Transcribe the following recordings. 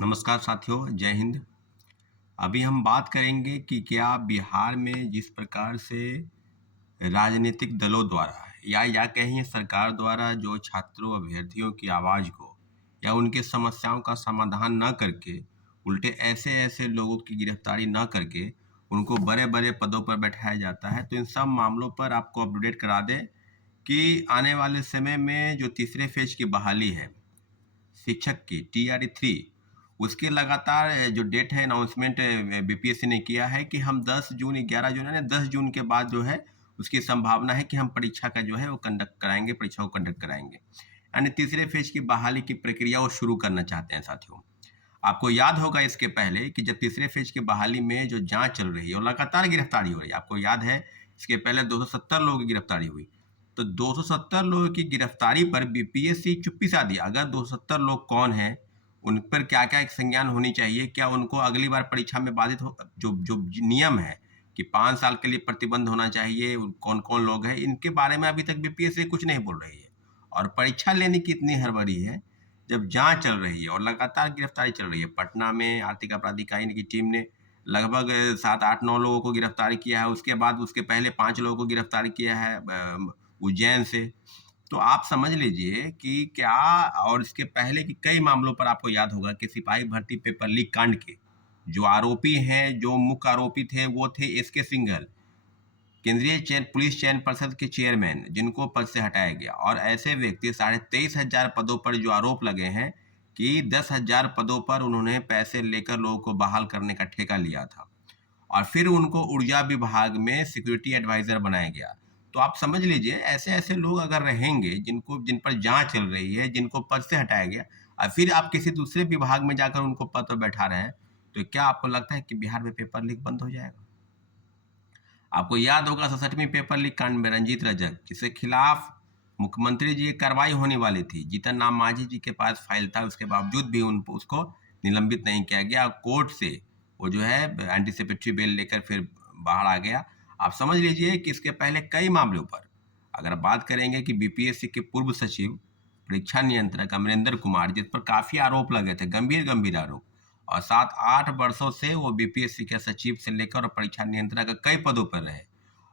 नमस्कार साथियों, जय हिंद। अभी हम बात करेंगे कि क्या बिहार में जिस प्रकार से राजनीतिक दलों द्वारा या कहीं सरकार द्वारा जो छात्रों अभ्यर्थियों की आवाज़ को या उनके समस्याओं का समाधान न करके उल्टे ऐसे-ऐसे लोगों की गिरफ्तारी न करके उनको बड़े-बड़े पदों पर बैठाया जाता है। तो इन सब मामलों पर आपको अपडेट करा दें कि आने वाले समय में जो तीसरे फेज़ की बहाली है शिक्षक की टीआरई 3 उसकी लगातार जो डेट है अनाउंसमेंट बीपीएससी ने किया है कि हम 10 जून 11 जून यानी 10 जून के बाद जो है उसकी संभावना है कि हम परीक्षा का जो है वो कंडक्ट कराएंगे, परीक्षा को कंडक्ट कराएंगे। यानी तीसरे फेज की बहाली की प्रक्रिया वो शुरू करना चाहते हैं साथियों। आपको याद होगा इसके पहले कि जब तीसरे फेज की बहाली में जो जांच चल रही है और लगातार गिरफ्तारी हो रही है, आपको याद है इसके पहले 270 लोगों की गिरफ्तारी हुई। तो 270 लोगों की गिरफ्तारी पर बीपीएससी चुप्पी सा दिया। अगर 270 लोग कौन हैं, उन पर क्या-क्या एक संज्ञान होनी चाहिए, क्या उनको अगली बार परीक्षा में बाधित हो जो जो नियम है कि 5 साल के लिए प्रतिबंध होना चाहिए, कौन-कौन लोग हैं, इनके बारे में अभी तक बीपीएससी कुछ नहीं बोल रही है। और परीक्षा लेने की इतनी हड़बड़ी है जब जांच चल रही है और लगातार गिरफ्तारी चल रही है। पटना में आर्थिक अपराध इकाई की टीम ने लगभग 7, 8, 9 लोगों को गिरफ्तार किया है। उसके बाद उसके पहले 5 लोगों को गिरफ्तार किया है उज्जैन से। तो आप समझ लीजिए कि क्या और इसके पहले की कई मामलों पर आपको याद होगा कि सिपाही भर्ती पेपर लीक कांड के जो आरोपी हैं, जो मुख्य आरोपी थे, वो थे एसके सिंघल। केंद्रीय चयन पुलिस चयन परिषद के चेयरमैन जिनको पद से हटाया गया और ऐसे व्यक्ति 23,500 पदों पर जो आरोप लगे हैं कि 10,000 पदों पर उन्होंने पैसे लेकर लोगों को बहाल करने का ठेका लिया था और फिर उनको ऊर्जा विभाग में सिक्योरिटी एडवाइजर बनाया गया। तो आप समझ लीजिए ऐसे-ऐसे लोग अगर रहेंगे जिन पर जांच चल रही है, जिनको पद से हटाया गया और फिर आप किसी दूसरे विभाग में जाकर उनको पद पर बैठा रहे हैं, तो क्या आपको लगता है कि बिहार में पेपर लीक बंद हो जाएगा? आपको याद होगा 67वीं पेपर लीक कांड में रंजीत रजक जिसके खिलाफ मुख्यमंत्री जी की कार्रवाई होने वाली थी। जीतन राम मांझी जी के पास फाइल था, उसके बावजूद भी उन उसको निलंबित नहीं किया गया। कोर्ट से वो जो है एंटीसिपेटरी बेल लेकर फिर बाहर आ गया। आप समझ लीजिए कि इसके पहले कई मामलों पर अगर बात करेंगे कि बीपीएससी के पूर्व सचिव परीक्षा नियंत्रक अमरिंदर कुमार जिस पर काफी आरोप लगे थे, गंभीर आरोप, और 7-8 वर्षों से वो बीपीएससी के सचिव से लेकर और परीक्षा नियंत्रक के कई पदों पर रहे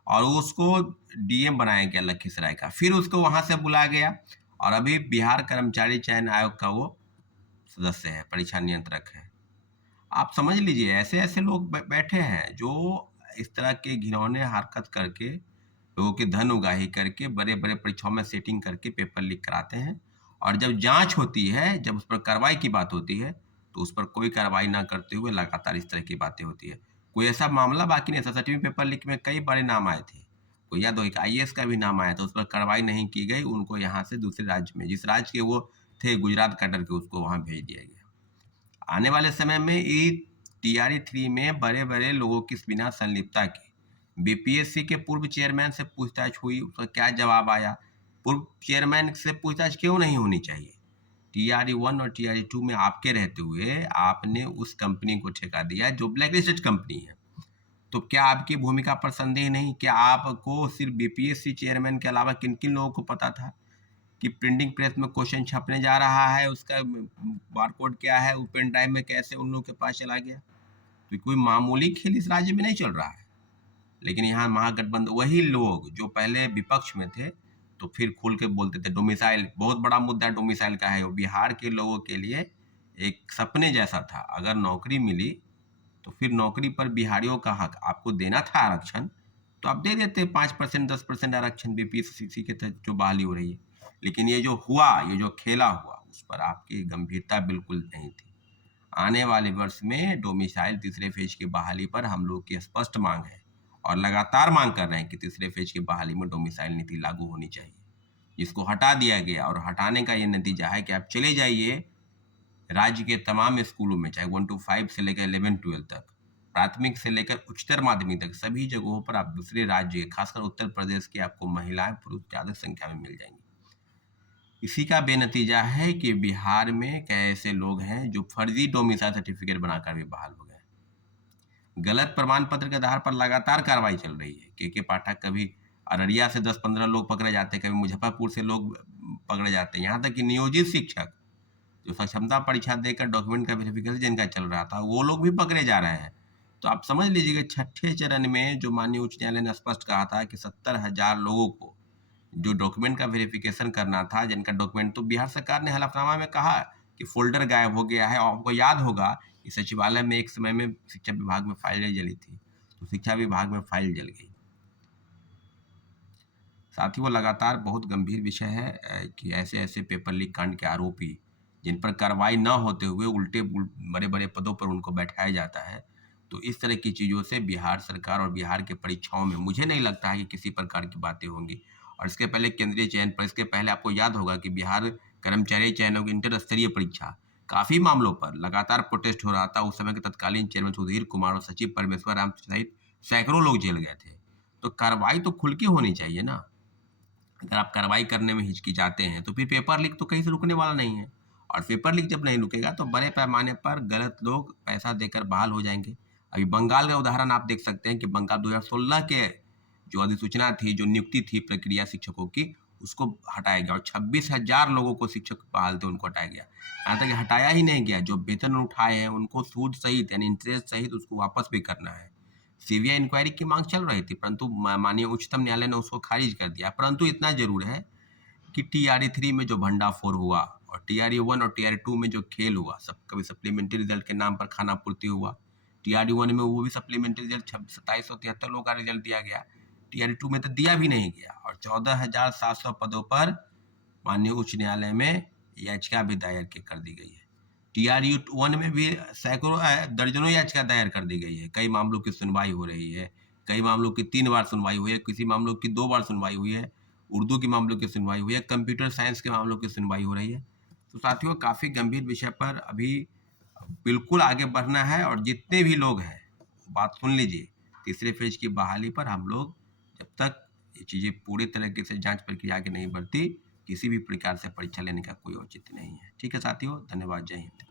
और उसको डीएम बनाया गया लखीसराय का। फिर उसको वहां से बुलाया गया और अभी बिहार कर्मचारी चयन आयोग का वो सदस्य है, परीक्षा नियंत्रक है। आप समझ लीजिए ऐसे-ऐसे लोग बैठे हैं जो इस तरह के घिनौने हरकत करके, लोगों के धन उगाही करके, बड़े-बड़े परीक्षाओं में सेटिंग करके पेपर लीक कराते हैं और जब जाँच होती है, जब उस पर कार्रवाई की बात होती है, तो उस पर कोई कार्रवाई ना करते हुए लगातार इस तरह की बातें होती है। कोई ऐसा मामला बाकी नहीं था, 67वीं पेपर लीक में कई बड़े नाम आए थे। को याद हो एक आईएएस का भी नाम आया था, उस पर कार्रवाई नहीं की गई, उनको यहाँ से दूसरे राज्य में जिस राज्य के वो थे गुजरात का डर के उसको वहाँ भेज दिया गया। आने वाले समय में ये टीआरई 3 में बड़े-बड़े लोगों की बिना संलिप्तता के बीपीएससी के पूर्व चेयरमैन से पूछताछ हुई, उसका क्या जवाब आया? पूर्व चेयरमैन से पूछताछ क्यों नहीं होनी चाहिए? टीआरई 1 और टीआरई 2 में आपके रहते हुए आपने उस कंपनी को ठेका दिया जो ब्लैकलिस्टेड कंपनी है। तो क्या आपकी भूमिका पर संदेह नहीं? क्या आपको सिर्फ बीपीएससी चेयरमैन के अलावा किन-किन लोगों को पता था कि प्रिंटिंग प्रेस में क्वेश्चन छपने जा रहा है, उसका बारकोड क्या है, वो पेन ड्राइव में कैसे उन लोगों के पास चला गया? तो कोई मामूली खेल इस राज्य में नहीं चल रहा है। लेकिन यहाँ महागठबंधन वही लोग जो पहले विपक्ष में थे, तो फिर खुल के बोलते थे डोमिसाइल बहुत बड़ा मुद्दा डोमिसाइल का है। वो बिहार के लोगों के लिए एक सपने जैसा था। अगर नौकरी मिली, तो फिर नौकरी पर बिहारियों का हक आपको देना था आरक्षण, तो आप दे देते 5% 10% आरक्षण बीपीएससी के तहत जो बहाली हो रही है। लेकिन ये जो हुआ, ये जो खेला हुआ, उस पर आपकी गंभीरता बिल्कुल नहीं थी। आने वाले वर्ष में डोमिसाइल तीसरे फेज की बहाली पर हम लोग की स्पष्ट मांग है और लगातार मांग कर रहे हैं कि तीसरे फेज की बहाली में डोमिसाइल नीति लागू होनी चाहिए। जिसको हटा दिया गया और हटाने का ये नतीजा है कि आप चले जाइए राज्य के तमाम स्कूलों में, चाहे 1 to 5 से लेकर 11-12 तक, प्राथमिक से लेकर उच्चतर माध्यमिक तक, सभी जगहों पर आप दूसरे राज्य, खासकर उत्तर प्रदेश की आपको महिलाएं, पुरुष ज़्यादा संख्या में मिल जाएंगे। इसी का बेनतीजा है कि बिहार में कई ऐसे लोग हैं जो फर्जी डोमिसाइल सर्टिफिकेट बनाकर भी बहाल हो गए। गलत प्रमाण पत्र के आधार पर लगातार कार्रवाई चल रही है। के पाठक कभी अररिया से 10-15 लोग पकड़े जाते हैं, कभी मुजफ्फरपुर से लोग पकड़े जाते हैं। यहाँ तक कि नियोजित शिक्षक जो सक्षमता परीक्षा देकर डॉक्यूमेंट का वेरिफिकेशन जिनका चल रहा था, वो लोग भी पकड़े जा रहे हैं। तो आप समझ लीजिए कि छठे चरण में जो माननीय उच्च न्यायालय ने स्पष्ट कहा था कि 70,000 लोगों को जो डॉक्यूमेंट का वेरिफिकेशन करना था, जिनका डॉक्यूमेंट, तो बिहार सरकार ने हलफनामा में कहा कि फ़ोल्डर गायब हो गया है। और आपको याद होगा कि सचिवालय में एक समय में शिक्षा विभाग में फाइलें जली थी, तो शिक्षा विभाग में फाइल जल गई। साथ ही वो लगातार बहुत गंभीर विषय है कि ऐसे-ऐसे पेपर लीक कांड के आरोपी, जिन पर कार्रवाई न होते हुए उल्टे बड़े-बड़े पदों पर उनको बैठाया जाता है। तो इस तरह की चीज़ों से बिहार सरकार और बिहार के परीक्षाओं में मुझे नहीं लगता है कि किसी प्रकार की बातें होंगी। और इसके पहले केंद्रीय चयन पर, इसके पहले आपको याद होगा कि बिहार कर्मचारी चयन की इंटर स्तरीय परीक्षा, काफ़ी मामलों पर लगातार प्रोटेस्ट हो रहा था। उस समय के तत्कालीन चेयरमैन सुधीर कुमार और सचिव परमेश्वर राम सहित सैकड़ों लोग जेल गए थे। तो कार्रवाई तो खुल के होनी चाहिए ना। अगर आप कार्रवाई करने में हिचकिचाते हैं, तो फिर पेपर लीक तो कहीं से रुकने वाला नहीं है। और पेपर लीक जब नहीं रुकेगा, तो बड़े पैमाने पर गलत लोग पैसा देकर बहाल हो जाएँगे। अभी बंगाल का उदाहरण आप देख सकते हैं कि बंगाल 2016 के जो अधिसूचना थी, जो नियुक्ति थी प्रक्रिया शिक्षकों की, उसको हटाया गया और 26,000 लोगों को शिक्षक बहाल थे, उनको हटाया गया। यहाँ तक कि हटाया ही नहीं गया, जो वेतन उठाए हैं, उनको सूद सहित यानी इंटरेस्ट सहित उसको वापस भी करना है। सीबीआई इंक्वायरी की मांग चल रही थी, परंतु माननीय उच्चतम न्यायालय ने उसको खारिज कर दिया। परंतु इतना जरूर है कि टीआरई 3 में जो भंडाफोड़ हुआ और टीआरई 1 और टीआरई 2 में जो खेल हुआ, सब कभी सप्लीमेंट्री रिजल्ट के नाम पर खाना पूर्ति हुआ। टीआरई 1 में वो भी सप्लीमेंट्री रिजल्ट 2773 लोगों का रिजल्ट दिया गया। टीआरई 2 में तो दिया भी नहीं गया और 14,700 पदों पर माननीय उच्च न्यायालय में याचिका भी दायर कर दी गई है। टीआरई 1 में भी सैकड़ों दर्जनों याचिका दायर कर दी गई है। कई मामलों की सुनवाई हो रही है, कई मामलों की 3 बार सुनवाई हुई है, किसी मामलों की 2 बार सुनवाई हुई है, उर्दू के मामलों की सुनवाई हुई है, कंप्यूटर साइंस के मामलों की सुनवाई हो रही है। तो साथियों, काफ़ी गंभीर विषय पर अभी बिल्कुल आगे बढ़ना है और जितने भी लोग हैं, बात सुन लीजिए, तीसरे फेज की बहाली पर हम लोग जब तक ये चीज़ें पूरी तरीके से जांच प्रक्रिया आगे नहीं बढ़ती, किसी भी प्रकार से परीक्षा लेने का कोई औचित्य नहीं है। ठीक है साथियों, धन्यवाद, जय हिंद।